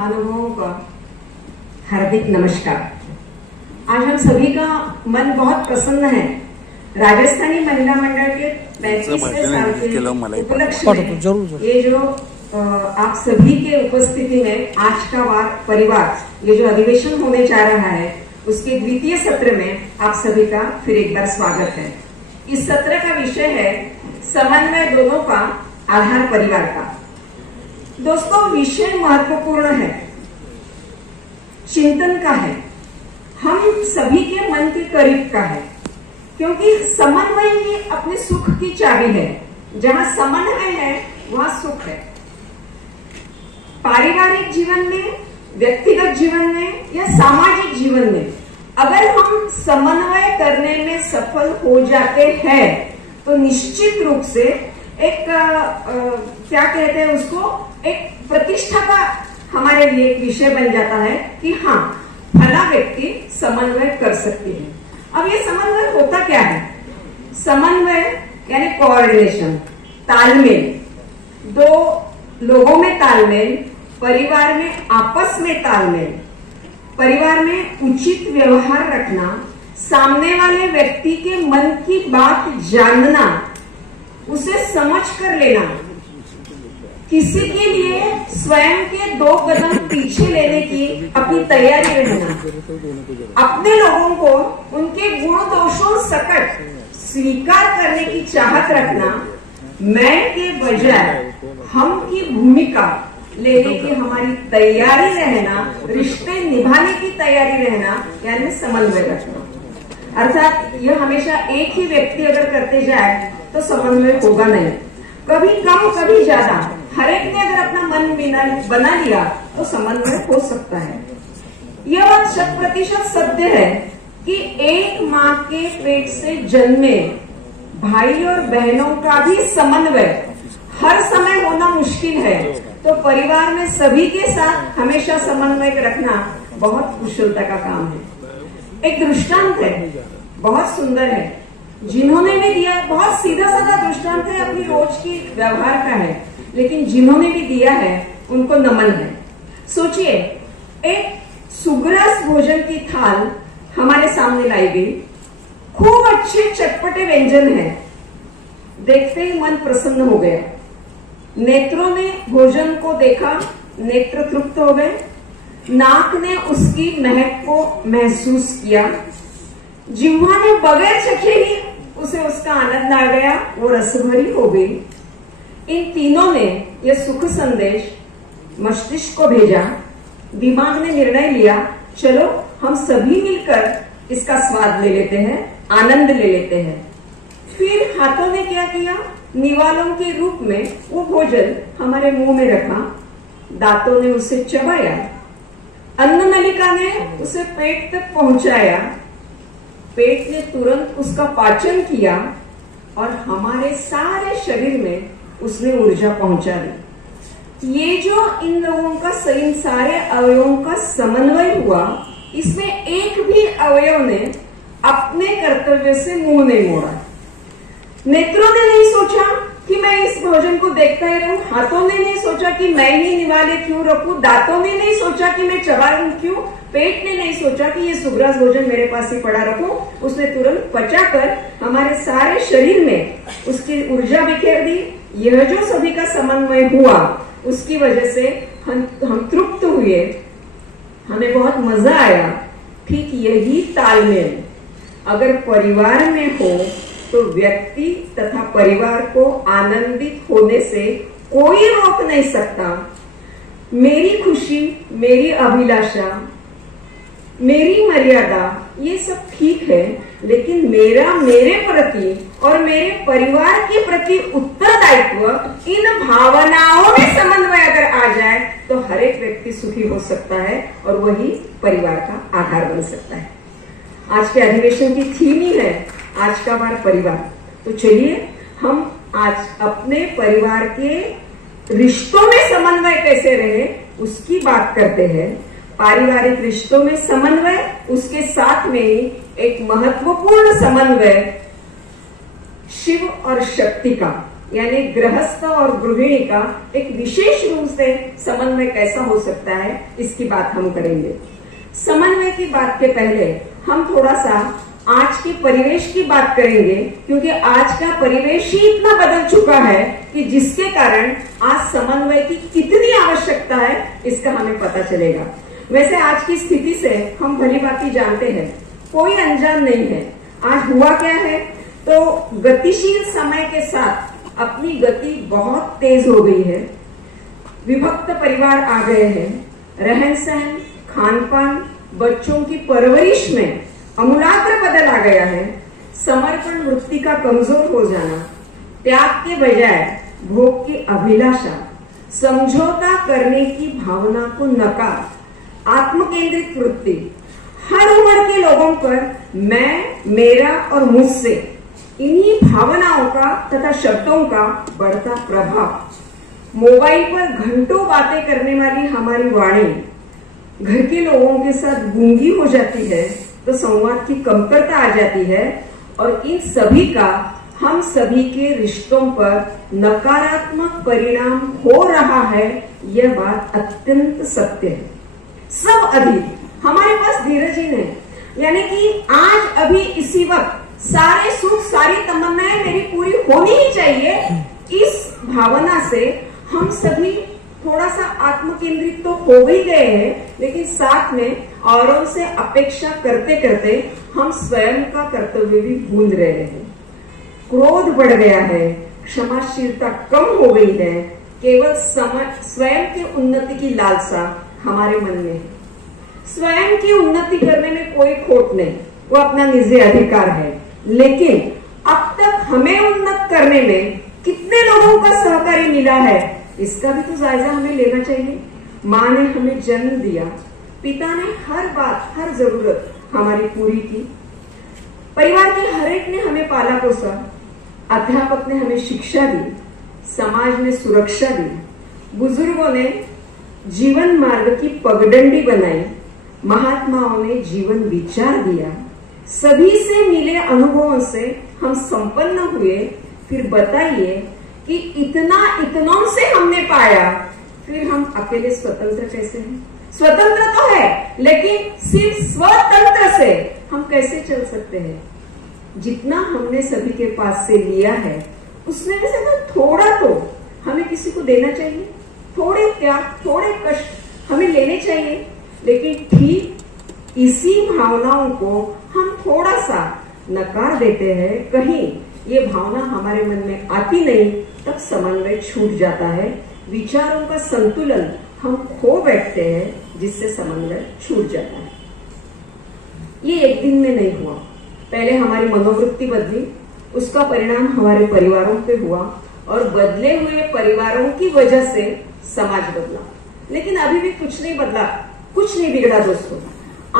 महानुभावों का हार्दिक नमस्कार। आज हम सभी का मन बहुत प्रसन्न है। राजस्थानी महिला मंडल के 35वें साल के उपलक्ष्य में ये जो आप सभी के उपस्थिति में आज का वार परिवार ये जो अधिवेशन होने जा रहा है उसके द्वितीय सत्र में आप सभी का फिर एक बार स्वागत है। इस सत्र का विषय है समन्वय दोनों का आधार परिवार का। दोस्तों, विषय महत्वपूर्ण है, चिंतन का है, हम सभी के मन के करीब का है, क्योंकि समन्वय ही अपने सुख की चाबी है। जहां समन्वय है वहां सुख है। पारिवारिक जीवन में, व्यक्तिगत जीवन में या सामाजिक जीवन में अगर हम समन्वय करने में सफल हो जाते हैं तो निश्चित रूप से एक क्या कहते हैं उसको, एक प्रतिष्ठा का हमारे लिए एक विषय बन जाता है कि हाँ, फला व्यक्ति समन्वय कर सकते हैं। अब ये समन्वय होता क्या है? समन्वय यानी कोऑर्डिनेशन, तालमेल, दो लोगों में तालमेल, परिवार में आपस में तालमेल, परिवार में उचित व्यवहार रखना, सामने वाले व्यक्ति के मन की बात जानना, उसे समझ कर लेना, किसी के लिए स्वयं के 2 कदम पीछे लेने की अपनी तैयारी रहना, अपने लोगों को उनके गुण दोषों सकट स्वीकार करने की चाहत रखना, मैं के बजाय हम की भूमिका लेने की हमारी तैयारी रहना, रिश्ते निभाने की तैयारी रहना, यानी समन्वय रखना। अर्थात यह हमेशा एक ही व्यक्ति अगर करते जाए तो समन्वय होगा नहीं, कभी कम कभी ज्यादा, हर एक ने अगर अपना मन बना लिया तो समन्वय हो सकता है। यह बात 100% सत्य है कि एक माँ के पेट से जन्मे भाई और बहनों का भी समन्वय हर समय होना मुश्किल है, तो परिवार में सभी के साथ हमेशा समन्वय रखना बहुत कुशलता का काम है। एक दृष्टांत है, बहुत सुंदर है, जिन्होंने भी दिया, बहुत सीधा साधा दृष्टांत है, अपनी रोज की व्यवहार का है, लेकिन जिन्होंने भी दिया है उनको नमन है। सोचिए, एक सुग्रास भोजन की थाल हमारे सामने लाई गई, खूब अच्छे चटपटे व्यंजन है, देखते ही मन प्रसन्न हो गया, नेत्रों ने भोजन को देखा, नेत्र तृप्त हो गए, नाक ने उसकी महक को महसूस किया, जिह्वा ने बगैर चखे ही उसे उसका आनंद आ गया, वो रसभरी हो गई। इन तीनों ने यह सुख संदेश मस्तिष्क को भेजा, दिमाग ने निर्णय लिया, चलो हम सभी मिलकर इसका स्वाद ले लेते हैं, आनंद ले लेते हैं। फिर हाथों ने क्या किया, निवालों के रूप में वो भोजन हमारे मुंह में रखा, दांतों ने उसे चबाया, अन्न नलिका ने उसे पेट तक पहुंचाया, पेट ने तुरंत उसका पाचन किया और हमारे सारे शरीर में उसने ऊर्जा पहुंचा दी। ये जो इन लोगों का, इन सारे अवयवों का समन्वय हुआ, इसमें एक भी अवयव ने अपने कर्तव्य से मुंह नहीं मोड़ा। नेत्रों ने नहीं सोचा कि मैं इस भोजन को देखता ही रहूं, हाथों ने नहीं सोचा कि मैं ही निवाले क्यों रखूं, दांतों ने नहीं सोचा कि मैं चबा लूं क्यों, पेट ने नहीं सोचा कि ये सुग्रास भोजन मेरे पास ही पड़ा रखूं, उसने तुरंत पचाकर हमारे सारे शरीर में उसकी ऊर्जा बिखेर दी। यह जो सभी का समन्वय हुआ, उसकी वजह से हम तृप्त हुए, हमें बहुत मजा आया। ठीक यही तालमेल अगर परिवार में हो तो व्यक्ति तथा परिवार को आनंदित होने से कोई रोक नहीं सकता। मेरी खुशी, मेरी अभिलाषा, मेरी मर्यादा, ये सब ठीक है, लेकिन मेरा मेरे प्रति और मेरे परिवार के प्रति उत्तरदायित्व, इन भावनाओं में समन्वय अगर आ जाए तो हर एक व्यक्ति सुखी हो सकता है और वही परिवार का आधार बन सकता है। आज के अधिवेशन की थीम ही है आज का वार परिवार। तो चलिए हम आज अपने परिवार के रिश्तों में समन्वय कैसे रहे उसकी बात करते हैं। पारिवारिक रिश्तों में समन्वय, उसके साथ में ही एक महत्वपूर्ण समन्वय शिव और शक्ति का, यानी गृहस्थ और गृहिणी का एक विशेष रूप से समन्वय कैसा हो सकता है, इसकी बात हम करेंगे। समन्वय की बात के पहले हम थोड़ा सा आज के परिवेश की बात करेंगे, क्योंकि आज का परिवेश ही इतना बदल चुका है कि जिसके कारण आज समन्वय की कितनी आवश्यकता है इसका हमें पता चलेगा। वैसे आज की स्थिति से हम भली भांति जानते हैं, कोई अनजान नहीं है। आज हुआ क्या है, तो गतिशील समय के साथ अपनी गति बहुत तेज हो गई है। विभक्त परिवार आ गए हैं, रहन सहन, खान पान, बच्चों की परवरिश में अमूलाग्र बदल आ गया है। समर्पण वृत्ति का कमजोर हो जाना, त्याग के बजाय भोग की अभिलाषा, समझौता करने की भावना को नकार, आत्मकेंद्रित वृत्ति, हर उम्र के लोगों पर मैं, मेरा और मुझसे, इन्हीं भावनाओं का तथा शब्दों का बढ़ता प्रभाव, मोबाइल पर घंटों बातें करने वाली हमारी वाणी घर के लोगों के साथ गूंगी हो जाती है तो संवाद की कमतरता आ जाती है, और इन सभी का हम सभी के रिश्तों पर नकारात्मक परिणाम हो रहा है। यह बात अत्यंत सत्य है। सब अधिक हमारे पास धीरज ही नहीं, यानी कि आज अभी इसी वक्त सारे सुख सारी तमन्नाएं मेरी पूरी होनी ही चाहिए, इस भावना से हम सभी थोड़ा सा आत्मकेंद्रित तो हो ही गए हैं, लेकिन साथ में औरों से अपेक्षा करते करते हम स्वयं का कर्तव्य भी भूल रहे हैं। क्रोध बढ़ गया है, क्षमाशीलता कम हो गई है, केवल स्वयं की उन्नति की लालसा हमारे मन में है। स्वयं की उन्नति करने में कोई खोट नहीं, वो अपना निजी अधिकार है, लेकिन अब तक हमें उन्नत करने में कितने लोगों का सहकारी मिला है, इसका भी तो जायजा हमें लेना चाहिए। माँ ने हमें जन्म दिया, पिता ने हर बात हर जरूरत हमारी पूरी की, परिवार के हर एक ने हमें पाला पोसा, अध्यापक ने हमें शिक्षा दी, समाज ने सुरक्षा दी, बुजुर्गों ने जीवन मार्ग की पगडंडी बनाई, महात्माओं ने जीवन विचार दिया, सभी से मिले अनुभवों से हम संपन्न हुए। फिर बताइए कि इतनों से हमने पाया, फिर हम अकेले स्वतंत्र कैसे हैं? स्वतंत्र तो है, लेकिन सिर्फ स्वतंत्र से हम कैसे चल सकते हैं? जितना हमने सभी के पास से लिया है, उसमें से तो थोड़ा तो हमें किसी को देना चाहिए। थोड़े त्याग, थोड़े कष्ट हमें लेने चाहिए, लेकिन ठीक इसी भावनाओं को हम थोड़ा सा नकार देते हैं। कहीं ये भावना हमारे मन में आती नहीं, तब समन्वय छूट जाता है, विचारों का संतुलन हम खो बैठते हैं, जिससे समन्वय छूट जाता है। ये एक दिन में नहीं हुआ, पहले हमारी मनोवृत्ति बदली, उसका परिणाम हमारे परिवारों पे हुआ, और बदले हुए परिवारों की वजह से समाज बदला। लेकिन अभी भी कुछ नहीं बदला, कुछ नहीं बिगड़ा दोस्तों।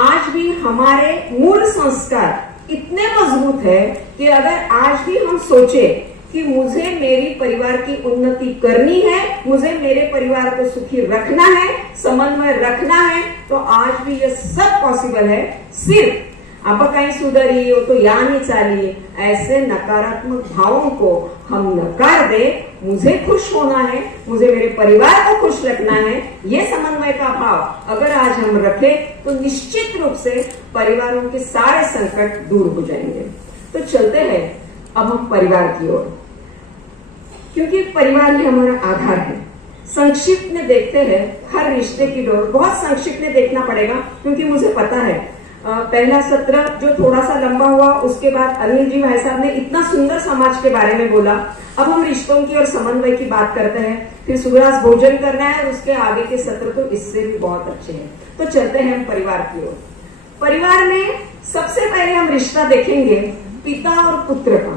आज भी हमारे मूल संस्कार इतने मजबूत है कि अगर आज भी हम सोचे कि मुझे मेरी परिवार की उन्नति करनी है, मुझे मेरे परिवार को सुखी रखना है, समन्वय रखना है, तो आज भी यह सब पॉसिबल है। सिर्फ आप कहीं सुधरी हो तो या नहीं चाली, ऐसे नकारात्मक भावों को हम नकार दे। मुझे खुश होना है, मुझे मेरे परिवार को खुश रखना है, ये समन्वय का भाव अगर आज हम रखें तो निश्चित रूप से परिवारों के सारे संकट दूर हो जाएंगे। तो चलते हैं अब हम परिवार की ओर, क्योंकि परिवार ही हमारा आधार है। संक्षिप्त में देखते हैं हर रिश्ते की डोर। बहुत संक्षिप्त में देखना पड़ेगा, क्योंकि मुझे पता है पहला सत्र जो थोड़ा सा लंबा हुआ, उसके बाद अनिल जी भाई साहब ने इतना सुंदर समाज के बारे में बोला। अब हम रिश्तों की और समन्वय की बात करते हैं, फिर सुग्रास भोजन करना है, और उसके आगे के सत्र तो इससे भी बहुत अच्छे हैं। तो चलते हैं हम परिवार की ओर। परिवार में सबसे पहले हम रिश्ता देखेंगे पिता और पुत्र का।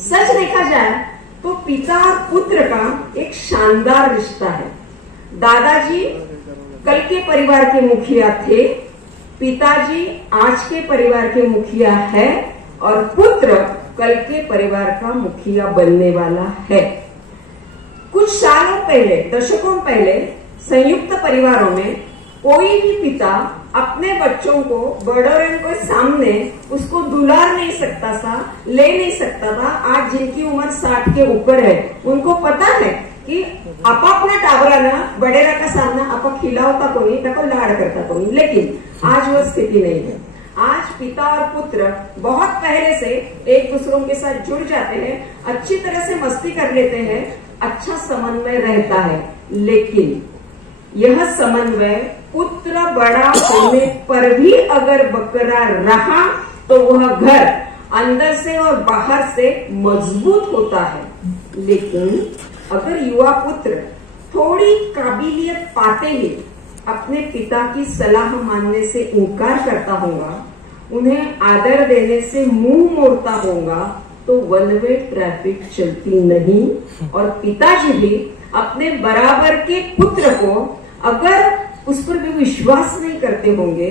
सच देखा जाए तो पिता और पुत्र का एक शानदार रिश्ता है। दादाजी कल के परिवार के मुखिया थे, पिताजी आज के परिवार के मुखिया है, और पुत्र कल के परिवार का मुखिया बनने वाला है। कुछ सालों पहले, दशकों पहले संयुक्त परिवारों में कोई भी पिता अपने बच्चों को बड़ों के सामने उसको दुलार नहीं सकता था, ले नहीं सकता था। आज जिनकी उम्र 60 के ऊपर है उनको पता है कि आपा अपना टावरा ना बड़ेरा का सामना आपा खिलावता को नहीं, तको लाड़ करता को नहीं। लेकिन आज वो स्थिति नहीं है। आज पिता और पुत्र बहुत पहले से एक दूसरों के साथ जुड़ जाते हैं, अच्छी तरह से मस्ती कर लेते हैं, अच्छा समन्वय रहता है। लेकिन यह समन्वय पुत्र बड़ा होने पर भी अगर बरकरार रहा तो वह घर अंदर से और बाहर से मजबूत होता है। लेकिन अगर युवा पुत्र थोड़ी काबिलियत पाते ही अपने पिता की सलाह मानने से इनकार करता होगा, उन्हें आदर देने से मुंह मोड़ता होगा, तो वन वे ट्रैफिक चलती नहीं। और पिताजी भी अपने बराबर के पुत्र को अगर उस पर भी विश्वास नहीं करते होंगे,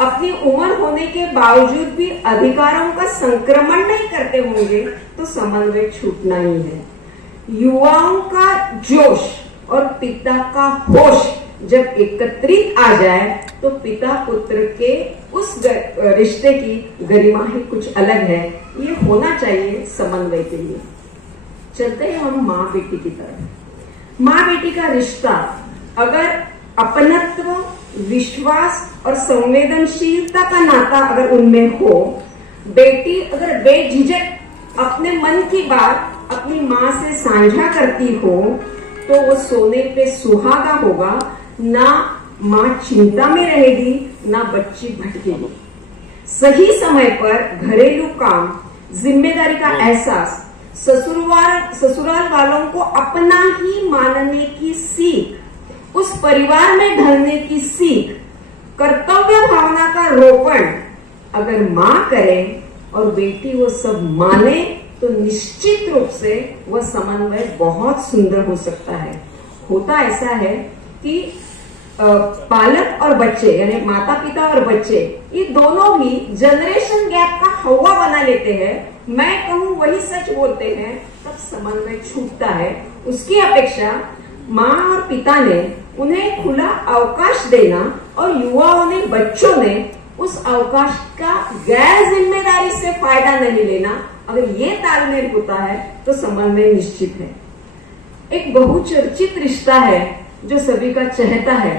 अपनी उम्र होने के बावजूद भी अधिकारों का संक्रमण नहीं करते होंगे, तो समन्वय छूटना ही है। युवाओं का जोश और पिता का होश जब एकत्रित आ जाए तो पिता पुत्र के उस रिश्ते की गरिमा ही कुछ अलग है। ये होना चाहिए समन्वय के लिए। चलते हैं हम माँ बेटी की तरफ। माँ बेटी का रिश्ता अगर अपनत्व, विश्वास और संवेदनशीलता का नाता अगर उनमें हो, बेटी अगर बेझिझक अपने मन की बात अपनी माँ से साझा करती हो, तो वो सोने पे सुहागा होगा। ना माँ चिंता में रहेगी, ना बच्ची भटकेगी। सही समय पर घरेलू काम, जिम्मेदारी का एहसास, ससुराल वालों को अपना ही मानने की सीख, उस परिवार में ढलने की सीख, कर्तव्य भावना का रोपण अगर माँ करे और बेटी वो सब माने, तो निश्चित रूप से वह समन्वय बहुत सुंदर हो सकता है। होता ऐसा है कि पालक और बच्चे यानी माता पिता और बच्चे, ये दोनों भी जनरेशन गैप का हवा बना लेते हैं। मैं कहूँ वही सच बोलते हैं, तब समन्वय छूटता है। उसकी अपेक्षा माँ और पिता ने उन्हें खुला अवकाश देना और युवाओं ने, बच्चों ने उस अवकाश का गैर जिम्मेदारी से फायदा नहीं लेना। अगर ये तालमेल होता है तो समन्वय निश्चित है। एक बहुचर्चित रिश्ता है जो सभी का चहेता है,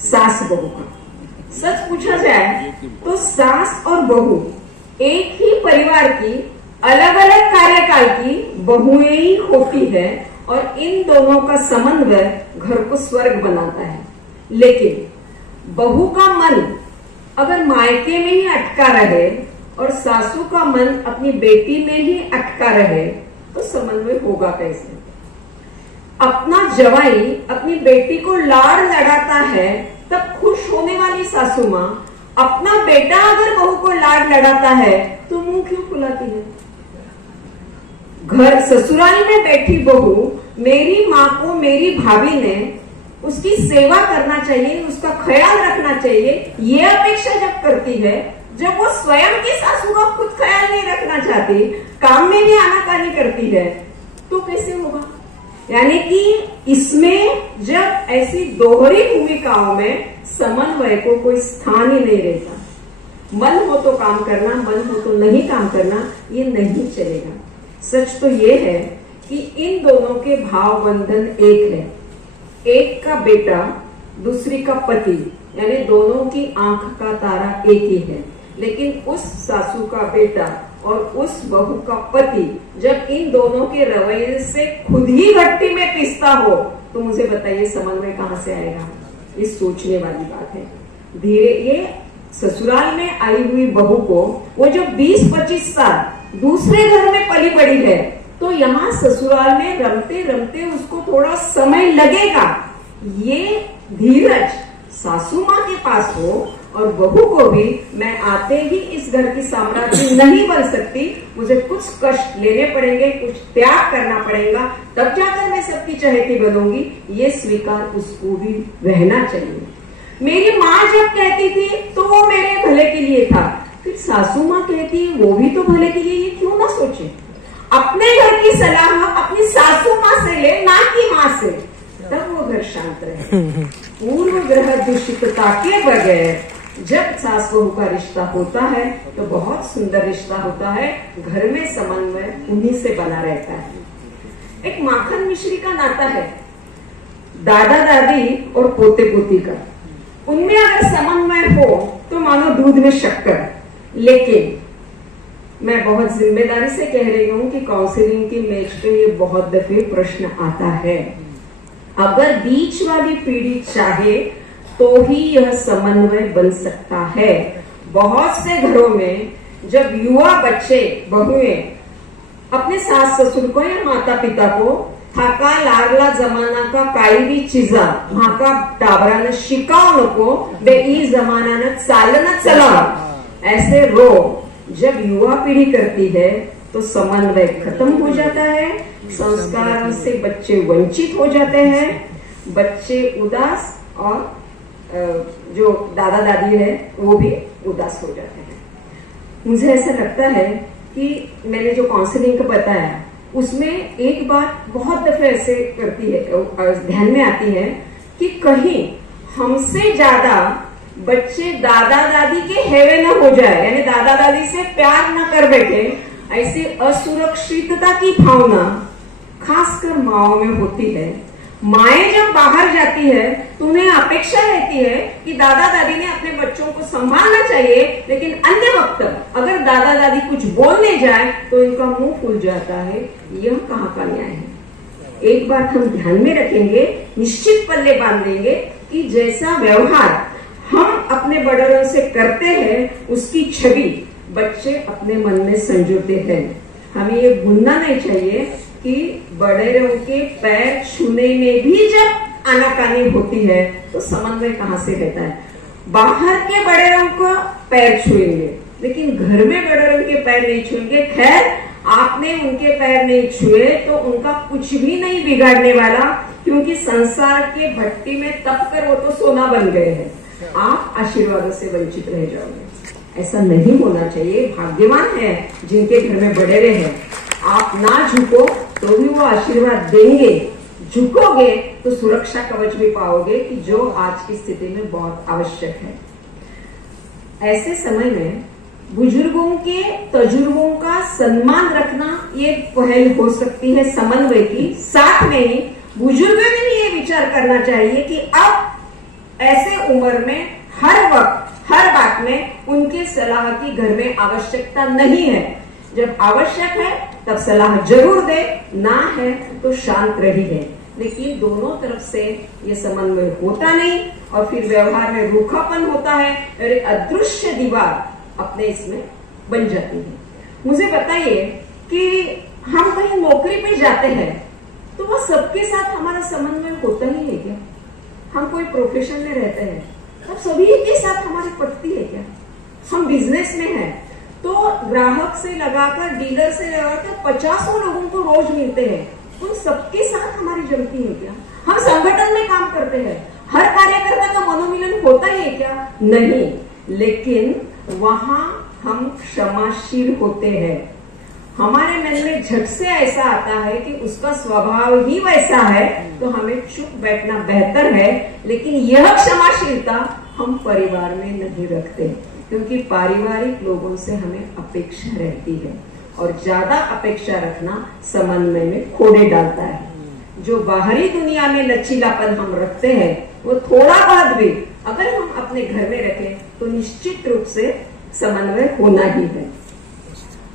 सास बहू का। सच पूछा जाए तो सास और बहू एक ही परिवार की अलग अलग कार्यकाल की बहुएं ही होती है और इन दोनों का समन्वय घर को स्वर्ग बनाता है। लेकिन बहू का मन अगर मायके में ही अटका रहे और सासू का मन अपनी बेटी में ही अटका रहे, तो समन्वय होगा कैसे? अपना जवाई अपनी बेटी को लाड़ लड़ाता है, तब खुश होने वाली सासू माँ अपना बेटा अगर बहू को लाड़ लड़ाता है तो मुंह क्यों फुलाती है? घर ससुराल में बैठी बहू मेरी माँ को मेरी भाभी ने उसकी सेवा करना चाहिए, उसका ख्याल रखना चाहिए, ये अपेक्षा जब करती है, जब वो स्वयं की सासू का खुद ख्याल नहीं रखना चाहती, काम में भी आनाकानी करती है, तो कैसे होगा? यानी कि इसमें जब ऐसी दोहरी भूमिकाओं में समन्वय को कोई स्थान ही नहीं रहता। मन हो तो काम करना, मन हो तो नहीं काम करना, ये नहीं चलेगा। सच तो ये है कि इन दोनों के भाव बंधन एक है। एक का बेटा, दूसरी का पति, यानी दोनों की आंख का तारा एक ही है। लेकिन उस सासू का बेटा और उस बहू का पति जब इन दोनों के रवैये से खुद ही भट्टी में पिसता हो, तो मुझे बताइए समन्वय कहाँ से आएगा? ये सोचने वाली बात है। धीरे ये ससुराल में आई हुई बहू को वो जो 20-25 साल दूसरे घर में पली बड़ी है, तो यहाँ ससुराल में रमते रमते उसको थोड़ा समय लगेगा। ये धीरज सासू माँ के पास हो और बहू को भी मैं आते ही इस घर की साम्राज्य नहीं बन सकती, मुझे कुछ कष्ट लेने पड़ेंगे, कुछ त्याग करना पड़ेगा, तब जाकर मैं सबकी चहेती बनूंगी, ये स्वीकार उसको भी रहना चाहिए। मेरी माँ जब कहती थी तो वो मेरे भले के लिए था, फिर सासू माँ कहती है वो भी तो भले के लिए, ये क्यों ना सोचे? अपने घर की सलाह अपनी सासू माँ से ले, ना कि माँ से। तब वो घर शांत रहे। पूर्व ग्रह दूषितता के बगैर जब सास बहू का रिश्ता होता है तो बहुत सुंदर रिश्ता होता है। घर में समन्वय उन्हीं से बना रहता है। एक माखन मिश्री का नाता है, दादा दादी और पोते पोती का। उनमें अगर समन्वय हो तो मानो दूध में शक्कर। लेकिन मैं बहुत जिम्मेदारी से कह रही हूं कि काउंसलिंग की मेज पे ये बहुत दफे प्रश्न आता है। अगर बीच वाली पीढ़ी चाहे तो ही यह समन्वय बन सकता है। बहुत से घरों में जब युवा बच्चे बहुएं अपने सास ससुर को या माता पिता को थाका लारला जमाना का काई भी चीजा हाका टाबरानं शिकाव नको बे ई जमानानं चालन चला, ऐसे रो जब युवा पीढ़ी करती है तो समन्वय खत्म हो जाता है। संस्कारों से बच्चे वंचित हो जाते हैं। बच्चे उदास और जो दादा दादी है वो भी उदास हो जाते हैं। मुझे ऐसा लगता है कि मैंने जो काउंसलिंग का बताया उसमें एक बात बहुत दफे ऐसे करती है, ध्यान में आती है कि कहीं हमसे ज्यादा बच्चे दादा दादी के हेवे न हो जाए, यानी दादा दादी से प्यार न कर बैठे। ऐसी असुरक्षितता की भावना खासकर माओ में होती है। माएं जब बाहर जाती है तो उन्हें अपेक्षा रहती है कि दादा दादी ने अपने बच्चों को संभालना चाहिए, लेकिन अन्य वक्त अगर दादा दादी कुछ बोलने जाए तो इनका मुंह फूल जाता है। यह कहाँ का न्याय है? एक बात हम ध्यान में रखेंगे, निश्चित पल्ले बांध देंगे कि जैसा व्यवहार हम अपने बड़ों से करते हैं उसकी छवि बच्चे अपने मन में संजोते हैं। हमें ये भूलना नहीं चाहिए कि बड़ेरों के पैर छूने में भी जब आनाकानी होती है तो समन्वय कहाँ से रहता है? बाहर के बड़ेरों को पैर छुएंगे लेकिन घर में बड़ेरों के पैर नहीं छुएंगे। खैर, आपने उनके पैर नहीं छुए तो उनका कुछ भी नहीं बिगाड़ने वाला, क्योंकि संसार के भट्टी में तप कर वो तो सोना बन गए हैं। आप आशीर्वादों से वंचित रह जाओगे। ऐसा नहीं होना चाहिए। भाग्यवान है जिनके घर में बड़ेरे हैं। आप ना झुको तो भी वो आशीर्वाद देंगे, झुकोगे तो सुरक्षा कवच भी पाओगे कि जो आज की स्थिति में बहुत आवश्यक है। ऐसे समय में बुजुर्गों के तजुर्बों का सम्मान रखना ये पहल हो सकती है समन्वय की। साथ में ही बुजुर्गों ने भी ये विचार करना चाहिए कि अब ऐसे उम्र में हर वक्त हर बात में उनके सलाह की घर में आवश्यकता नहीं है। जब आवश्यक है तब सलाह जरूर दे, ना है तो शांत रही है। लेकिन दोनों तरफ से ये समन्वय होता नहीं और फिर व्यवहार में रूखापन होता है और एक अदृश्य दीवार अपने इसमें बन जाती है। मुझे बताइए कि हम कहीं नौकरी पे जाते हैं तो वह सबके साथ हमारा समन्वय होता ही है क्या? हम कोई प्रोफेशन में रहते हैं तब सभी के साथ हमारी पटती है क्या? हम बिजनेस में हैं तो ग्राहक से लगाकर डीलर से लगाकर 50 लोगों को रोज मिलते हैं, उन सबके साथ हमारी जमती है क्या? हम संगठन में काम करते हैं, हर कार्यकर्ता का मनोमिलन होता ही है क्या? नहीं, लेकिन वहां हम क्षमाशील होते हैं। हमारे मन में झट से ऐसा आता है कि उसका स्वभाव ही वैसा है तो हमें चुप बैठना बेहतर है। लेकिन यह क्षमाशीलता हम परिवार में नहीं रखते, क्योंकि पारिवारिक लोगों से हमें अपेक्षा रहती है और ज्यादा अपेक्षा रखना समन्वय में खोड़े डालता है। जो बाहरी दुनिया में लचीलापन हम रखते हैं वो थोड़ा बहुत भी अगर हम अपने घर में रखें तो निश्चित रूप से समन्वय होना ही है।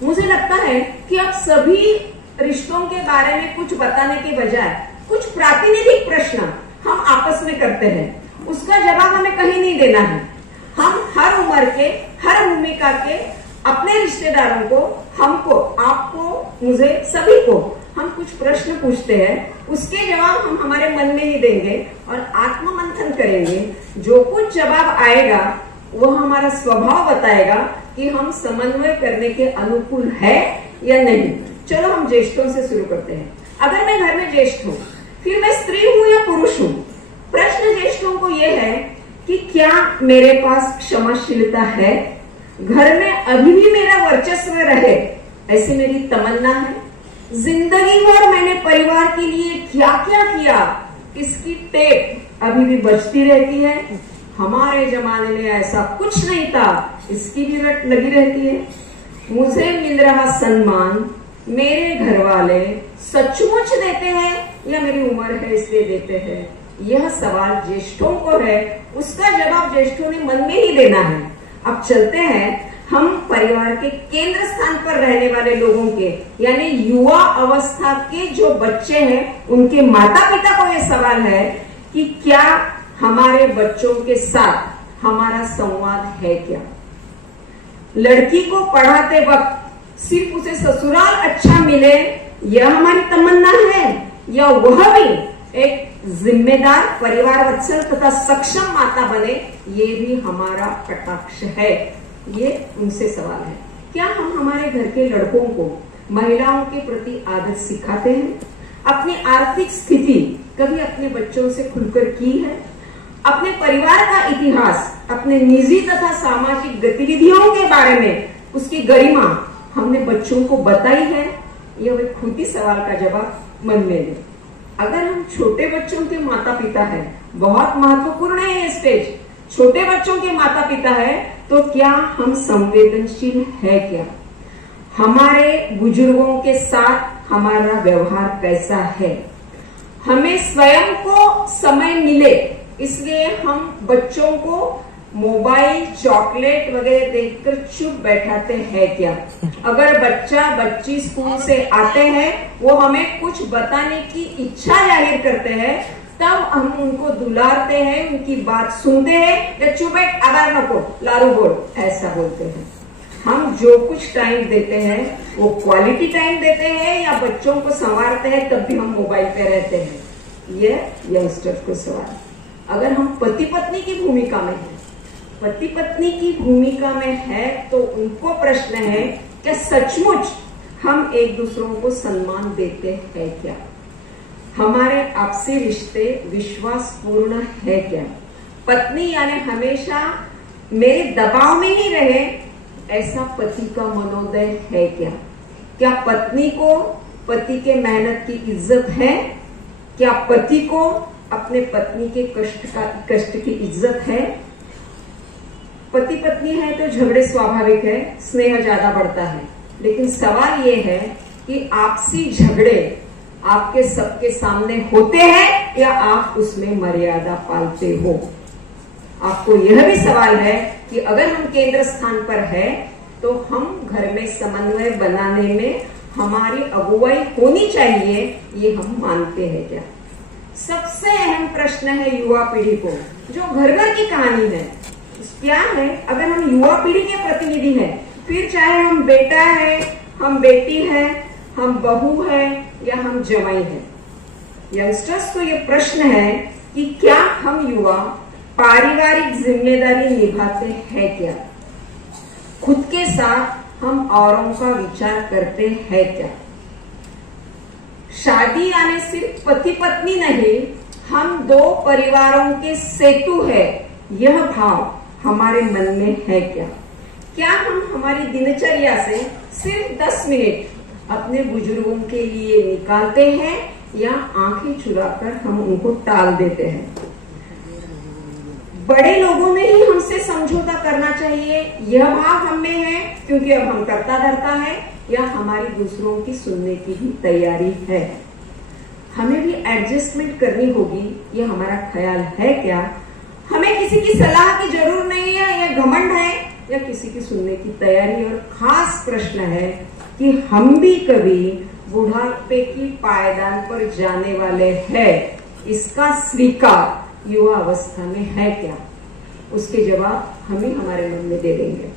मुझे लगता है कि अब सभी रिश्तों के बारे में कुछ बताने के बजाय कुछ प्रातिनिधिक प्रश्न हम आपस में करते हैं, उसका जवाब हमें कहीं नहीं देना है। हम हर उम्र के हर भूमिका के अपने रिश्तेदारों को, हमको, आपको, मुझे, सभी को हम कुछ प्रश्न पूछते हैं, उसके जवाब हम हमारे मन में ही देंगे और आत्ममंथन करेंगे। जो कुछ जवाब आएगा वो हमारा स्वभाव बताएगा कि हम समन्वय करने के अनुकूल है या नहीं। चलो हम ज्येष्ठों से शुरू करते हैं। अगर मैं घर में ज्येष्ठ हूँ, फिर मैं स्त्री हूँ या पुरुष हूँ, प्रश्न ज्येष्ठों को यह है कि क्या मेरे पास क्षमाशीलता है? घर में अभी भी मेरा वर्चस्व रहे, ऐसी मेरी तमन्ना है। जिंदगी भर मैंने परिवार के लिए क्या क्या किया, इसकी टेप अभी भी बजती रहती है। हमारे जमाने में ऐसा कुछ नहीं था, इसकी भी रट लगी रहती है। मुझे मिल रहा सम्मान मेरे घर वाले सचमुच देते हैं या मेरी उम्र है इसलिए देते हैं? यह सवाल ज्येष्ठों को है, उसका जवाब ज्येष्ठों ने मन में ही देना है। अब चलते हैं हम परिवार के केंद्र स्थान पर रहने वाले लोगों के, यानी युवा अवस्था के जो बच्चे हैं, उनके माता पिता को यह सवाल है कि क्या हमारे बच्चों के साथ हमारा संवाद है क्या? लड़की को पढ़ाते वक्त सिर्फ उसे ससुराल अच्छा मिले यह हमारी तमन्ना है, या वह भी एक जिम्मेदार परिवार वत्सल तथा सक्षम माता बने, ये भी हमारा कटाक्ष है। ये उनसे सवाल है। क्या हम हमारे घर के लड़कों को महिलाओं के प्रति आदर सिखाते हैं? अपनी आर्थिक स्थिति कभी अपने बच्चों से खुलकर की है? अपने परिवार का इतिहास, अपने निजी तथा सामाजिक गतिविधियों के बारे में उसकी गरिमा हमने बच्चों को बताई है? यह वे खुद ही सवाल का जवाब मन में ले। अगर हम छोटे बच्चों के माता पिता हैं, बहुत महत्वपूर्ण है ये स्टेज, छोटे बच्चों के माता पिता है, तो क्या हम संवेदनशील है क्या? हमारे बुजुर्गों के साथ हमारा व्यवहार कैसा है? हमें स्वयं को समय मिले, इसलिए हम बच्चों को मोबाइल, चॉकलेट वगैरह देखकर चुप बैठाते हैं क्या? अगर बच्चा बच्ची स्कूल से आते हैं, वो हमें कुछ बताने की इच्छा जाहिर करते हैं, तब हम उनको दुलारते हैं, उनकी बात सुनते हैं, या चुप बैठ आधार नको लारू बोल ऐसा बोलते हैं। हम जो कुछ टाइम देते हैं वो क्वालिटी टाइम देते हैं या बच्चों को संवारते हैं, तब भी हम मोबाइल पे रहते हैं? ये यंगस्टर्स को सवाल। अगर हम पति पत्नी की भूमिका में हैं, पति पत्नी की भूमिका में है, तो उनको प्रश्न है क्या सचमुच हम एक दूसरों को सम्मान देते हैं क्या? हमारे आपसी रिश्ते विश्वासपूर्ण है क्या? पत्नी यानी हमेशा मेरे दबाव में ही रहे, ऐसा पति का मनोदय है क्या? क्या पत्नी को पति के मेहनत की इज्जत है? क्या पति को अपने पत्नी के कष्ट की इज्जत है? पति पत्नी है तो झगड़े स्वाभाविक है, स्नेह ज्यादा बढ़ता है, लेकिन सवाल ये है कि आपसी झगड़े आपके सबके सामने होते हैं या आप उसमें मर्यादा पालते हो? आपको यह भी सवाल है कि अगर हम केंद्र स्थान पर है, तो हम घर में समन्वय बनाने में हमारी अगुवाई होनी चाहिए, ये हम मानते हैं क्या? सबसे अहम प्रश्न है युवा पीढ़ी को, जो घर घर की कहानी है। क्या है, अगर हम युवा पीढ़ी के प्रतिनिधि हैं, फिर चाहे हम बेटा है, हम बेटी है, हम बहू है या हम जमाई है, यंगस्टर्स को ये प्रश्न है कि क्या हम युवा पारिवारिक जिम्मेदारी निभाते हैं क्या? खुद के साथ हम औरों का विचार करते हैं क्या? शादी यानी सिर्फ पति पत्नी नहीं, हम दो परिवारों के सेतु है, यह भाव हमारे मन में है क्या? क्या हम हमारी दिनचर्या से सिर्फ 10 मिनट अपने बुजुर्गों के लिए निकालते हैं या आंखें चुराकर हम उनको टाल देते हैं? बड़े लोगों ने ही हमसे समझौता करना चाहिए, यह भाव हम में है क्योंकि अब हम करता धरता है, या हमारी दूसरों की सुनने की भी तैयारी है? हमें भी एडजस्टमेंट करनी होगी, यह हमारा ख्याल है क्या? हमें किसी की सलाह की जरूरत नहीं है, या घमंड है, या किसी की सुनने की तैयारी? और खास प्रश्न है कि हम भी कभी बुढ़ापे की पायदान पर जाने वाले हैं, इसका स्वीकार युवा अवस्था में है क्या? उसके जवाब हमें हमारे मन में दे देंगे।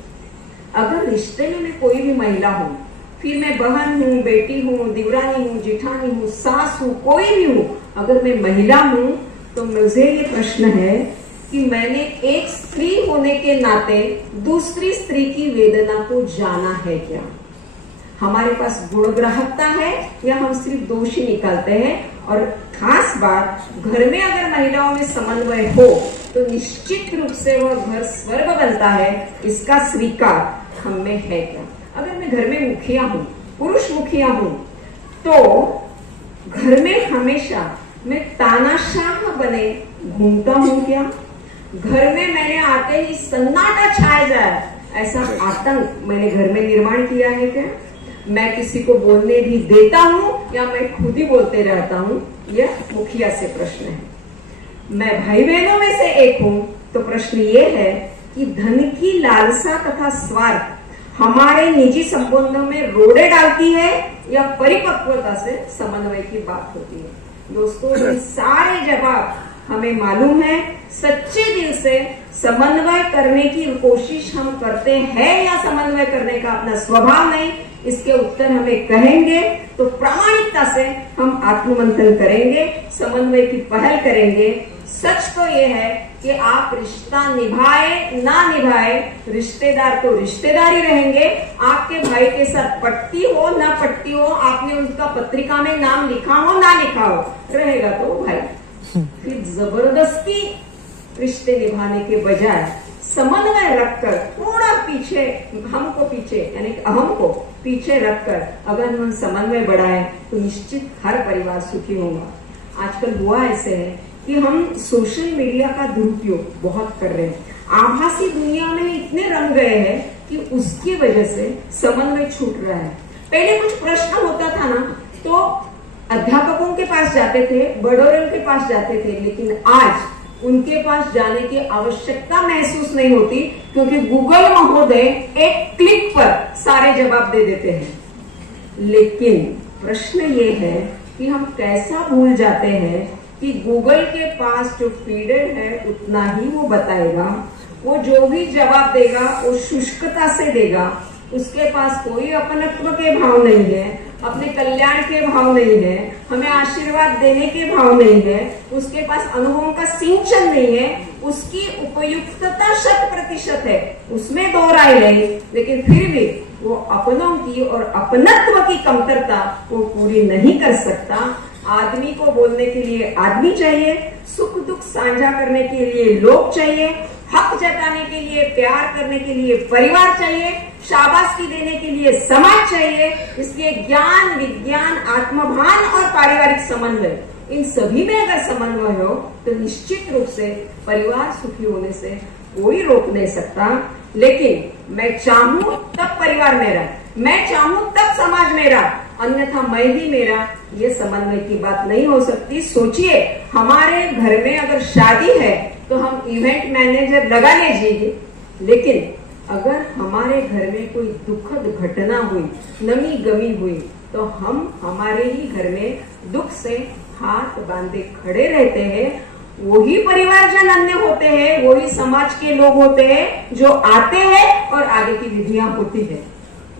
अगर रिश्ते में मैं कोई भी महिला हूं, फिर मैं बहन हूं, बेटी हूं, दिवरानी हूं, जिठानी हूं, सास हूं, कोई भी हूं, अगर मैं महिला हूं, तो मुझे ये प्रश्न है कि मैंने एक स्त्री होने के नाते दूसरी स्त्री की वेदना को जाना है क्या? हमारे पास गुणग्राहकता है या हम सिर्फ दोषी निकालते हैं? और खास बात, घर में अगर महिलाओं में समन्वय हो तो निश्चित रूप से वह घर स्वर्ग बनता है, इसका स्वीकार हम में है क्या? अगर मैं घर में मुखिया हूं, पुरुष मुखिया हूं, तो घर में हमेशा मैं तानाशाह बने घूमता हूं क्या? घर में मैंने आते ही सन्नाटा छाया जाए ऐसा आतंक मैंने घर में निर्माण किया है क्या? मैं किसी को बोलने भी देता हूं या मैं खुद ही बोलते रहता हूं? यह मुखिया से प्रश्न है। मैं भाई बहनों में से एक हूं तो प्रश्न ये है कि धन की लालसा तथा स्वार्थ हमारे निजी संबंधों में रोड़े डालती है या परिपक्वता से समन्वय की बात होती है? दोस्तों, ये सारे जवाब हमें मालूम है। सच्चे दिल से समन्वय करने की कोशिश हम करते हैं या समन्वय करने का अपना स्वभाव नहीं, इसके उत्तर हमें कहेंगे तो प्रामाणिकता से हम आत्ममंथन करेंगे, समन्वय की पहल करेंगे। सच तो ये है कि आप रिश्ता निभाए ना निभाए, रिश्तेदार तो रिश्तेदार ही रहेंगे। आपके भाई के साथ पट्टी हो ना पट्टी हो, आपने उसका पत्रिका में नाम लिखा हो ना लिखा हो, रहेगा तो वो भाई। फिर जबरदस्ती रिश्ते निभाने के बजाय समन्वय रखकर थोड़ा पीछे, हमको पीछे यानी अहम को पीछे रखकर अगर हम समन्वय बढ़ाएं तो निश्चित हर परिवार सुखी होगा। आजकल हुआ ऐसे है कि हम सोशल मीडिया का दुरुपयोग बहुत कर रहे हैं। आभासी दुनिया में इतने रंग गए हैं कि उसकी वजह से समन्वय छूट रहा है। पहले कुछ प्रश्न होता था ना तो अध्यापकों के पास जाते थे, बड़ों के पास जाते थे, लेकिन आज उनके पास जाने की आवश्यकता महसूस नहीं होती क्योंकि गूगल महोदय एक क्लिक पर सारे जवाब दे देते हैं। लेकिन प्रश्न ये है कि हम कैसा भूल जाते हैं कि गूगल के पास जो फीडर है उतना ही वो बताएगा। वो जो भी जवाब देगा वो शुष्कता से देगा। उसके पास कोई अपनत्व के भाव नहीं है, अपने कल्याण के भाव नहीं है, हमें आशीर्वाद देने के भाव नहीं है, उसके पास अनुभवों का सिंचन नहीं है। उसकी उपयुक्तता 100% है, उसमें दो राय नहीं, लेकिन फिर भी वो अपनों की और अपनत्व की कमतरता वो पूरी नहीं कर सकता। आदमी को बोलने के लिए आदमी चाहिए, सुख दुख साझा करने के लिए लोग चाहिए, हक जताने के लिए, प्यार करने के लिए परिवार चाहिए, शाबाशी देने के लिए समाज चाहिए। इसलिए ज्ञान, विज्ञान, आत्मभान और पारिवारिक समन्वय, इन सभी में अगर समन्वय हो तो निश्चित रूप से परिवार सुखी होने से कोई रोक नहीं सकता। लेकिन मैं चाहूं तब परिवार मेरा, मैं चाहूं तब समाज मेरा, अन्यथा मैं ही मेरा, ये समन्वय की बात नहीं हो सकती। सोचिए, हमारे घर में अगर शादी है तो हम इवेंट मैनेजर लगा लीजिए, लेकिन अगर हमारे घर में कोई दुखद घटना हुई, नमी गमी हुई, तो हम हमारे ही घर में दुख से हाथ बांधे खड़े रहते हैं। वही परिवारजन अन्य होते हैं, वही समाज के लोग होते हैं जो आते हैं और आगे की विधियां होती है।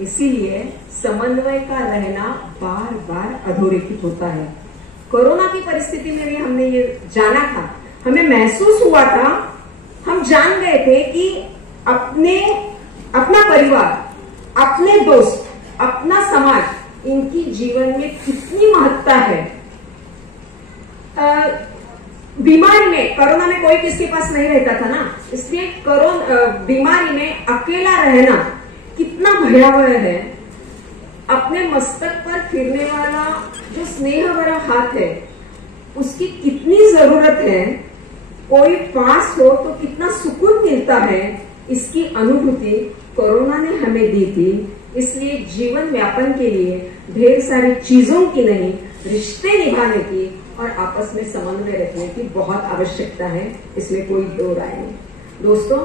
इसीलिए समन्वय का रहना बार बार अधोरेखित होता है। कोरोना की परिस्थिति में भी हमने ये जाना था, हमें महसूस हुआ था, हम जान गए थे कि अपना परिवार, अपने दोस्त, अपना समाज, इनकी जीवन में कितनी महत्ता है। बीमारी में, कोरोना में कोई किसके पास नहीं रहता था ना, इसलिए बीमारी में अकेला रहना कितना भयावह है। अपने मस्तक पर फिरने वाला जो स्नेह भरा हाथ है उसकी कितनी जरूरत है। कोई पास हो तो कितना सुकून मिलता है, इसकी अनुभूति कोरोना ने हमें दी थी। इसलिए जीवन व्यापन के लिए ढेर सारी चीजों की नहीं, रिश्ते निभाने की और आपस में समन्वय रखने की बहुत आवश्यकता है, इसमें कोई दो राय नहीं। दोस्तों,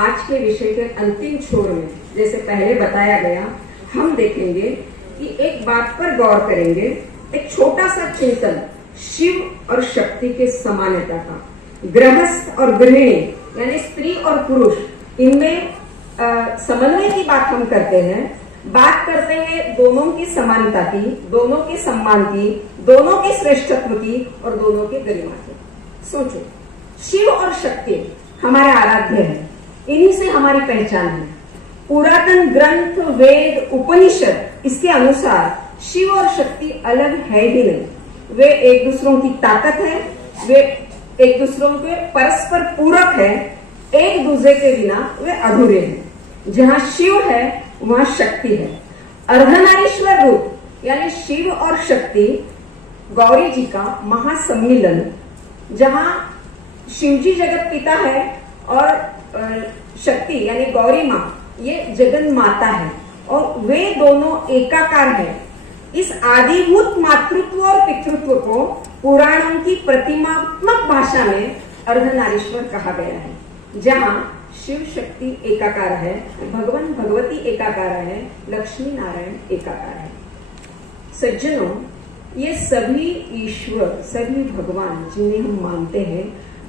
आज के विषय के अंतिम छोर में जैसे पहले बताया गया, हम देखेंगे कि एक बात पर गौर करेंगे, एक छोटा सा चिंतन शिव और शक्ति के समानता का। गृहस्थ और गृहिणी यानी स्त्री और पुरुष, इनमें समन्वय की बात हम करते हैं। बात करते हैं दोनों की समानता की, दोनों के सम्मान की, दोनों के श्रेष्ठत्व की और दोनों के गरिमा की। सोचो, शिव और शक्ति हमारे आराध्य है, इन्हीं से हमारी पहचान है। पुरातन ग्रंथ, वेद, उपनिषद इसके अनुसार शिव और शक्ति अलग है ही नहीं। वे एक दूसरों की ताकत है, वे एक दूसरों के परस्पर पूरक है, एक दूसरे के बिना वे अधूरे हैं। जहां शिव है वहां शक्ति है। अर्धनारीश्वर रूप यानी शिव और शक्ति गौरी जी का महासम्मिलन, जहां शिवजी जगत पिता है और शक्ति यानी गौरी माँ ये जगन माता है और वे दोनों एकाकार है। इस आदिभूत मातृत्व और पितृत्व को पुराणों की प्रतिमात्मक भाषा में अर्धनारीश्वर कहा गया है, जहां शिव शक्ति एकाकार है, भगवान भगवती एकाकार है, लक्ष्मी नारायण एकाकार है। सज्जनों, ये सभी ईश्वर, सभी भगवान जिन्हें हम मानते हैं,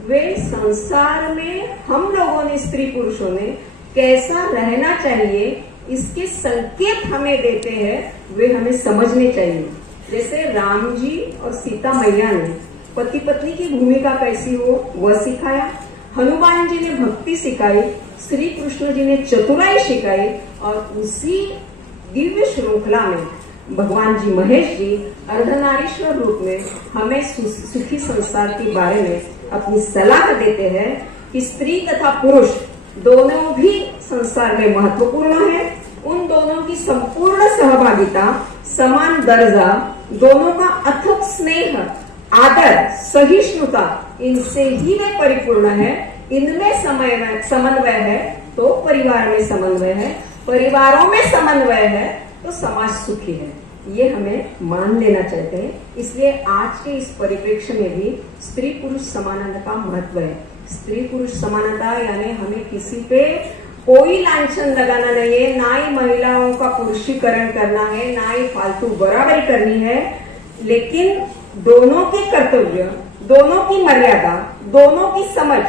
वे संसार में हम लोगों ने, स्त्री पुरुषों ने कैसा रहना चाहिए इसके संकेत हमें देते हैं, वे हमें समझने चाहिए। जैसे राम जी और सीता मैया ने पति पत्नी की भूमिका कैसी हो वह सिखाया, हनुमान जी ने भक्ति सिखाई, श्री कृष्ण जी ने चतुराई सिखाई और उसी दिव्य श्रृंखला में भगवान जी महेश जी अर्धनारीश्वर रूप में हमें सुखी संसार के बारे में अपनी सलाह देते हैं कि स्त्री तथा पुरुष दोनों भी संसार में महत्वपूर्ण है। उन दोनों की संपूर्ण सहभागिता, समान दर्जा, दोनों का अथक स्नेह, आदर, सहिष्णुता, इनसे ही वे परिपूर्ण है। इनमें समन्वय है तो परिवार में समन्वय है, परिवारों में समन्वय है तो समाज सुखी है। ये हमें मान लेना चाहते हैं। इसलिए आज के इस परिप्रेक्ष्य में भी स्त्री पुरुष समानता का महत्व है। स्त्री पुरुष समानता यानी हमें किसी पे कोई लांछन लगाना नहीं है, ना ही महिलाओं का पुरुषीकरण करना है, ना ही फालतू बराबरी करनी है, लेकिन दोनों के कर्तव्य, दोनों की मर्यादा, दोनों की समझ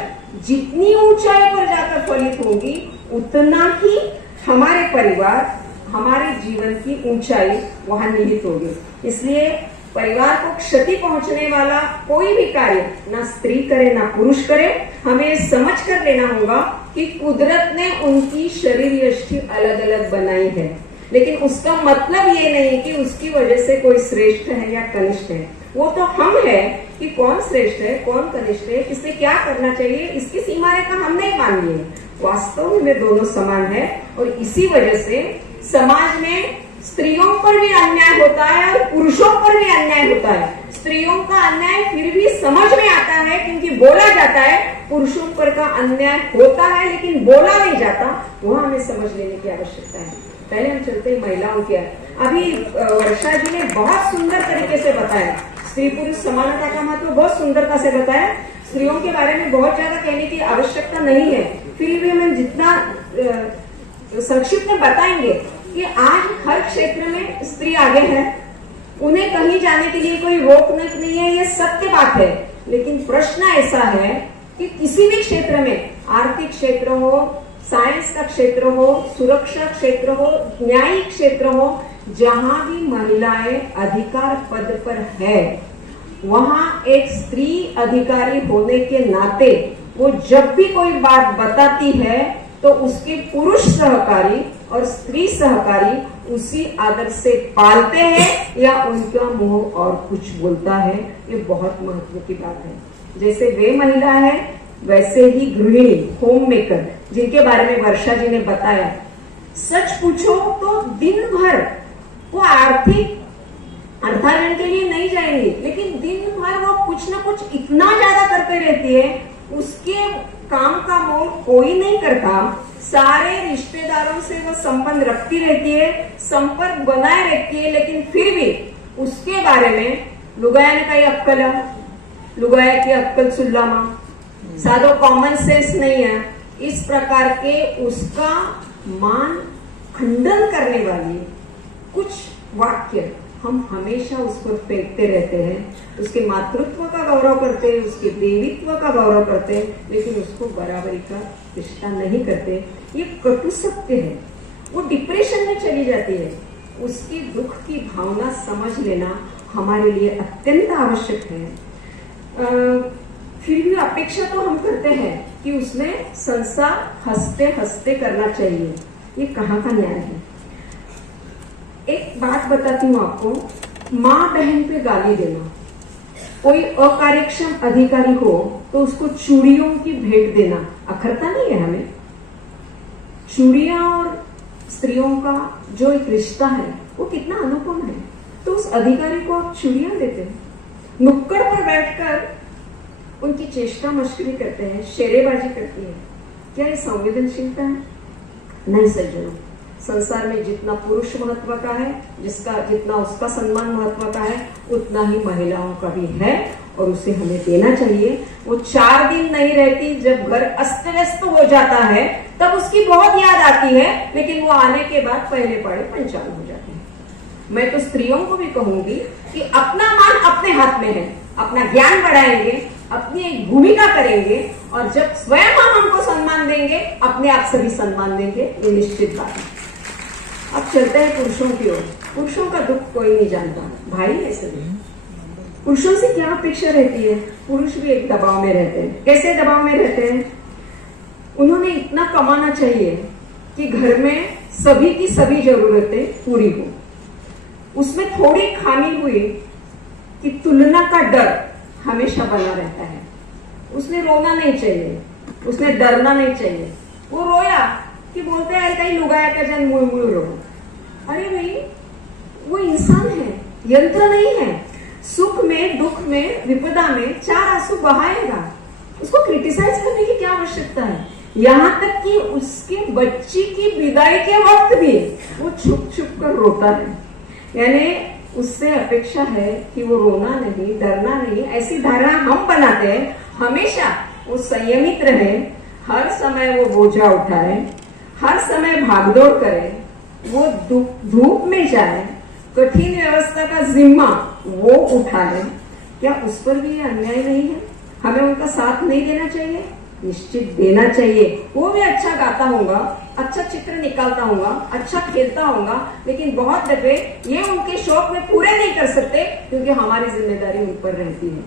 जितनी ऊंचाई पर जाकर फलित होगी उतना ही हमारे परिवार, हमारे जीवन की ऊंचाई वहां निहित होगी। इसलिए परिवार को क्षति पहुंचने वाला कोई भी कार्य ना स्त्री करे ना पुरुष करे, हमें समझ कर लेना होगा कि कुदरत ने उनकी शरीर यष्टि अलग अलग बनाई है, लेकिन उसका मतलब ये नहीं कि उसकी वजह से कोई श्रेष्ठ है या कनिष्ठ है। वो तो हम है कि कौन श्रेष्ठ है, कौन कनिष्ठ है, किसे क्या करना चाहिए, इसकी सीमा रेखा हम नहीं मान ली है। वास्तव में दोनों समान है और इसी वजह से समाज में स्त्रियों पर भी अन्याय होता है और पुरुषों पर भी अन्याय होता है। स्त्रियों का अन्याय फिर भी समझ में आता है क्योंकि बोला जाता है, पुरुषों पर का अन्याय होता है लेकिन बोला नहीं जाता, वह हमें समझ लेने की आवश्यकता है। पहले हम चलते हैं महिलाओं की। अभी वर्षा जी ने बहुत सुंदर तरीके से बताया, स्त्री पुरुष समानता का महत्व बहुत सुंदरता से बताया। स्त्रियों के बारे में बहुत ज्यादा कहने की आवश्यकता नहीं है, फिर भी हम जितना संक्षिप्त में बताएंगे कि आज हर क्षेत्र में स्त्री आगे है, उन्हें कहीं जाने के लिए कोई रोक नहीं है, ये सत्य बात है। लेकिन प्रश्न ऐसा है कि किसी भी क्षेत्र में, आर्थिक क्षेत्र हो, साइंस का क्षेत्र हो, सुरक्षा क्षेत्र हो, न्यायिक क्षेत्र हो, जहां भी महिलाएं अधिकार पद पर है, वहां एक स्त्री अधिकारी होने के नाते वो जब भी कोई बात बताती है तो उसके पुरुष सहकारी और स्त्री सहकारी उसी आदर से पालते हैं या उनका मुंह और कुछ बोलता है। ये बहुत महत्व की बात है। जैसे वे महिला है वैसे ही गृहिणी, होम मेकर, जिनके बारे में वर्षा जी ने बताया, सच पूछो तो दिन भर वो आर्थिक अर्थार्जन के लिए नहीं जाएंगी, लेकिन दिन भर वो कुछ न कुछ इतना ज्यादा करते रहती है, उसके काम का मोल कोई नहीं करता। सारे रिश्तेदारों से वो संबंध रखती रहती है, संपर्क बनाए रखती है, लेकिन फिर भी उसके बारे में लुगाया ने काही अक्कल, लुगाया की अक्कल सुल्लामा, सादो कॉमन सेंस नहीं है। इस प्रकार के उसका मान खंडन करने वाली कुछ वाक्य हम हमेशा उस पर फेंकते रहते हैं। उसके मातृत्व का गौरव करते हैं, उसके देवीत्व का गौरव करते हैं, लेकिन उसको बराबरी का रिश्ता नहीं करते। ये कटु सत्य है। वो डिप्रेशन में चली जाती है। उसकी दुख की भावना समझ लेना हमारे लिए अत्यंत आवश्यक है। फिर भी अपेक्षा तो हम करते हैं कि उसने संसार हंसते हंसते करना चाहिए। ये कहाँ का न्याय है? एक बात बताती हूँ आपको, माँ बहन पे गाली देना, कोई अकार्यक्षम अधिकारी हो तो उसको चूड़ियों की भेंट देना अखरता नहीं है हमें? चूड़ियां और स्त्रियों का जो एक रिश्ता है वो कितना अनुपम है, तो उस अधिकारी को आप चूड़ियां देते हैं, नुक्कड़ पर बैठकर उनकी चेष्टा मस्करी करते हैं, शेरेबाजी करती है, क्या ये संवेदनशीलता है? नहीं सज्जनों, संसार में जितना पुरुष महत्व का है, जितना उसका सम्मान महत्व का है, उतना ही महिलाओं का भी है और उसे हमें देना चाहिए। वो 4 दिन नहीं रहती, जब घर अस्त व्यस्त हो जाता है तब उसकी बहुत याद आती है, लेकिन वो आने के बाद पहले पड़े पंचांग हो जाते हैं। मैं तो स्त्रियों को भी कहूंगी कि अपना मान अपने हाथ में है, अपना ज्ञान बढ़ाएंगे, अपनी एक भूमिका करेंगे और जब स्वयं हम हमको सम्मान देंगे, अपने आप से भी सम्मान देंगे, ये निश्चित बात है। अब चलते हैं पुरुषों की ओर। पुरुषों का दुख कोई नहीं जानता, भाई है सभी। पुरुषों से क्या अपेक्षा रहती है? पुरुष भी एक दबाव में रहते हैं। कैसे दबाव में रहते हैं? उन्होंने इतना कमाना चाहिए कि घर में सभी की सभी जरूरतें पूरी हो। उसमें थोड़ी खामी हुई कि तुलना का डर हमेशा बना रहता है। उसने रोना नहीं चाहिए, उसने डरना नहीं चाहिए। वो रोया कि बोलते हैं कहीं लुगाया का जन मुड़ मुड़ रो। अरे भाई, वो इंसान है, यंत्र नहीं है। सुख में, दुख में, विपदा में 4 आंसू बहाएगा। उसको क्रिटिसाइज करने की क्या आवश्यकता है? यहाँ तक कि उसके बच्ची की विदाई के वक्त भी वो छुप छुप कर रोता है। यानी उससे अपेक्षा है कि वो रोना नहीं, डरना नहीं, ऐसी धारणा हम बनाते हैं। हमेशा वो संयमित रहे, हर समय वो बोझा उठाए, हर समय भागदौड़ करे, वो धूप में जाए, कठिन व्यवस्था का जिम्मा वो उठाए। क्या उस पर भी ये अन्याय नहीं है? हमें उनका साथ नहीं देना चाहिए? निश्चित देना चाहिए। वो भी अच्छा गाता होगा, अच्छा चित्र निकालता होगा, अच्छा खेलता होगा, लेकिन बहुत दफे ये उनके शौक में पूरे नहीं कर सकते क्योंकि हमारी जिम्मेदारी उन पर रहती है।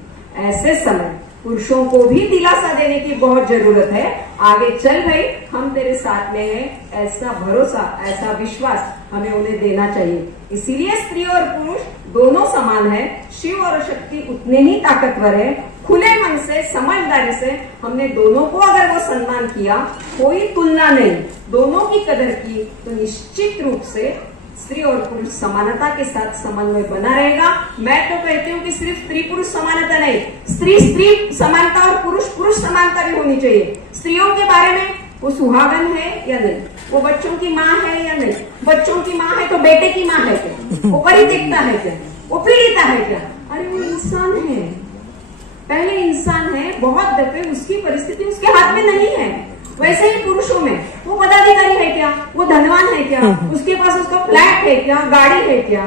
ऐसे समय पुरुषों को भी दिलासा देने की बहुत जरूरत है। आगे चल भाई, हम तेरे साथ में हैं, ऐसा भरोसा, ऐसा विश्वास हमें उन्हें देना चाहिए। इसीलिए स्त्री और पुरुष दोनों समान है, शिव और शक्ति उतने ही ताकतवर है। खुले मन से, समझदारी से हमने दोनों को अगर वो सम्मान किया, कोई तुलना नहीं, दोनों की कदर की, तो निश्चित रूप से स्त्री और पुरुष समानता के साथ समन्वय बना रहेगा। मैं तो कहती हूँ कि सिर्फ स्त्री पुरुष समानता नहीं, स्त्री स्त्री समानता और पुरुष पुरुष समानता भी होनी चाहिए। स्त्रियों के बारे में वो सुहागन है या नहीं, वो बच्चों की माँ है या नहीं, बच्चों की माँ है तो बेटे की माँ है क्या, वो परित्यक्ता है क्या, वो पीड़िता है क्या? अरे वो इंसान है, पहले इंसान है। बहुत दफे उसकी परिस्थिति उसके हाथ में नहीं है। वैसे ही पुरुषों में वो पदाधिकारी है क्या, वो धनवान है क्या, उसके पास उसका फ्लैट है क्या, गाड़ी है क्या,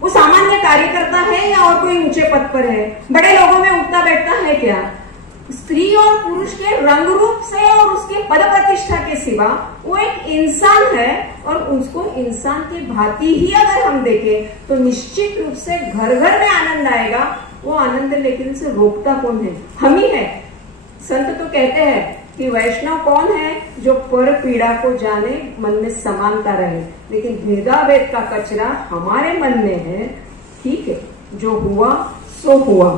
वो सामान्य कार्यकर्ता है या और कोई ऊंचे पद पर है, बड़े लोगों में उठता बैठता है क्या? स्त्री और पुरुष के रंग रूप से और उसके पद प्रतिष्ठा के सिवा वो एक इंसान है और उसको इंसान की भांति ही अगर हम देखें तो निश्चित रूप से घर घर में आनंद आएगा। वो आनंद लेकिन उसे रोकता कौन है? हम ही है। संत तो कहते हैं कि वैष्णव कौन है? जो पर पीड़ा को जाने, मन में समानता रहे, लेकिन भेदाभेद का कचरा हमारे मन में है। ठीक है, जो हुआ सो हुआ,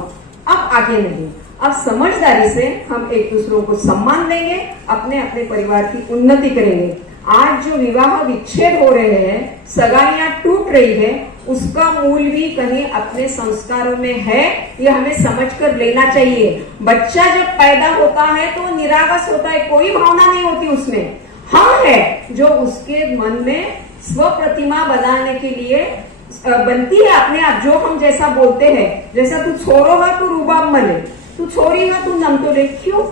अब आगे नहीं। अब समझदारी से हम एक दूसरों को सम्मान देंगे, अपने अपने परिवार की उन्नति करेंगे। आज जो विवाह विच्छेद हो रहे हैं, सगाइयां टूट रही है, उसका मूल भी कहीं अपने संस्कारों में है, ये हमें समझकर लेना चाहिए। बच्चा जब पैदा होता है तो निरागस होता है, कोई भावना नहीं होती उसमें। हम है जो उसके मन में स्व प्रतिमा बनाने के लिए बनती है अपने आप। जो हम जैसा बोलते हैं, जैसा तू छोरो है तू रुबाब मने, तू छोरी है तू नमतोले। क्यों?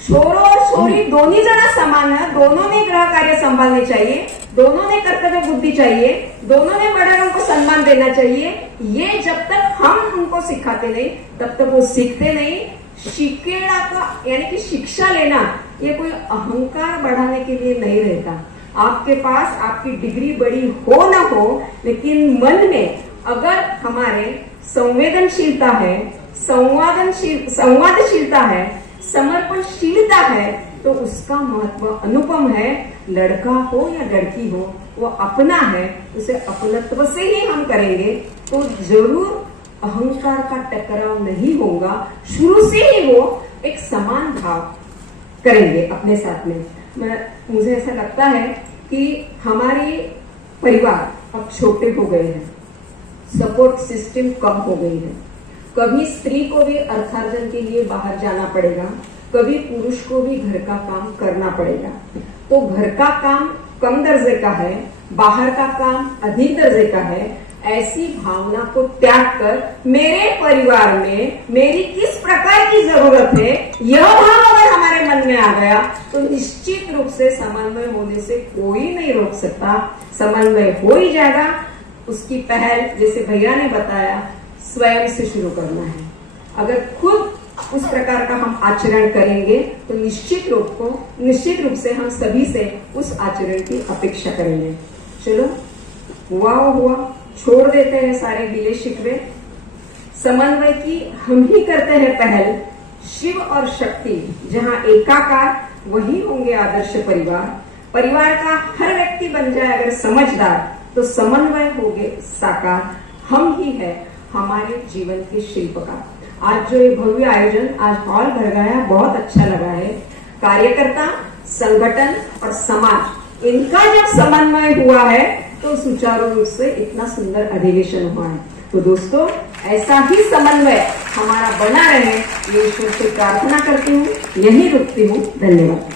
छोरो और छोरी दोनों जना समान है, दोनों ने गृह कार्य संभालने चाहिए, दोनों ने कर्तव्य बुद्धि चाहिए, दोनों ने बड़ों को सम्मान देना चाहिए। ये जब तक हम उनको सिखाते नहीं, तब तक वो सीखते नहीं। शिकेड़ा का यानी कि शिक्षा लेना, ये कोई अहंकार बढ़ाने के लिए नहीं रहता। आपके पास आपकी डिग्री बड़ी हो ना हो, लेकिन मन में अगर हमारे संवेदनशीलता है, संवादशीलता है, समर्पणशीलता है, तो उसका महत्व अनुपम है। लड़का हो या लड़की हो, वो अपना है, उसे अपनत्व से ही हम करेंगे तो जरूर अहंकार का टकराव नहीं होगा। शुरू से ही वो एक समान भाव करेंगे अपने साथ में। मुझे ऐसा लगता है कि हमारे परिवार अब छोटे हो गए हैं, सपोर्ट सिस्टम कम हो गई है। कभी स्त्री को भी अर्थार्जन के लिए बाहर जाना पड़ेगा, कभी पुरुष को भी घर का काम करना पड़ेगा। तो घर का काम कम दर्जे का है, बाहर का काम अधिक दर्जे का है, ऐसी भावना को त्याग कर मेरे परिवार में मेरी किस प्रकार की जरूरत है, यह भाव अगर हमारे मन में आ गया तो निश्चित रूप से समन्वय होने से कोई नहीं रोक सकता। समन्वय हो ही जाएगा। उसकी पहल जैसे भैया ने बताया स्वयं से शुरू करना है। अगर खुद उस प्रकार का हम आचरण करेंगे तो निश्चित रूप से हम सभी से उस आचरण की अपेक्षा करेंगे। चलो हुआ, छोड़ देते हैं सारे गिले शिकवे। समन्वय की हम ही करते हैं पहल। शिव और शक्ति जहां एकाकार, वही होंगे आदर्श परिवार। परिवार का हर व्यक्ति बन जाए अगर समझदार, तो समन्वय होंगे साकार। हम ही है हमारे जीवन के शिल्पकार। आज जो ये भव्य आयोजन, आज हॉल भर गया, बहुत अच्छा लगा है। कार्यकर्ता, संगठन और समाज, इनका जब समन्वय हुआ है तो सुचारू रूप से इतना सुंदर अधिवेशन हुआ है। तो दोस्तों, ऐसा ही समन्वय हमारा बना रहे, ये ईश्वर से प्रार्थना करती हूँ। यही रुकती हूँ। धन्यवाद।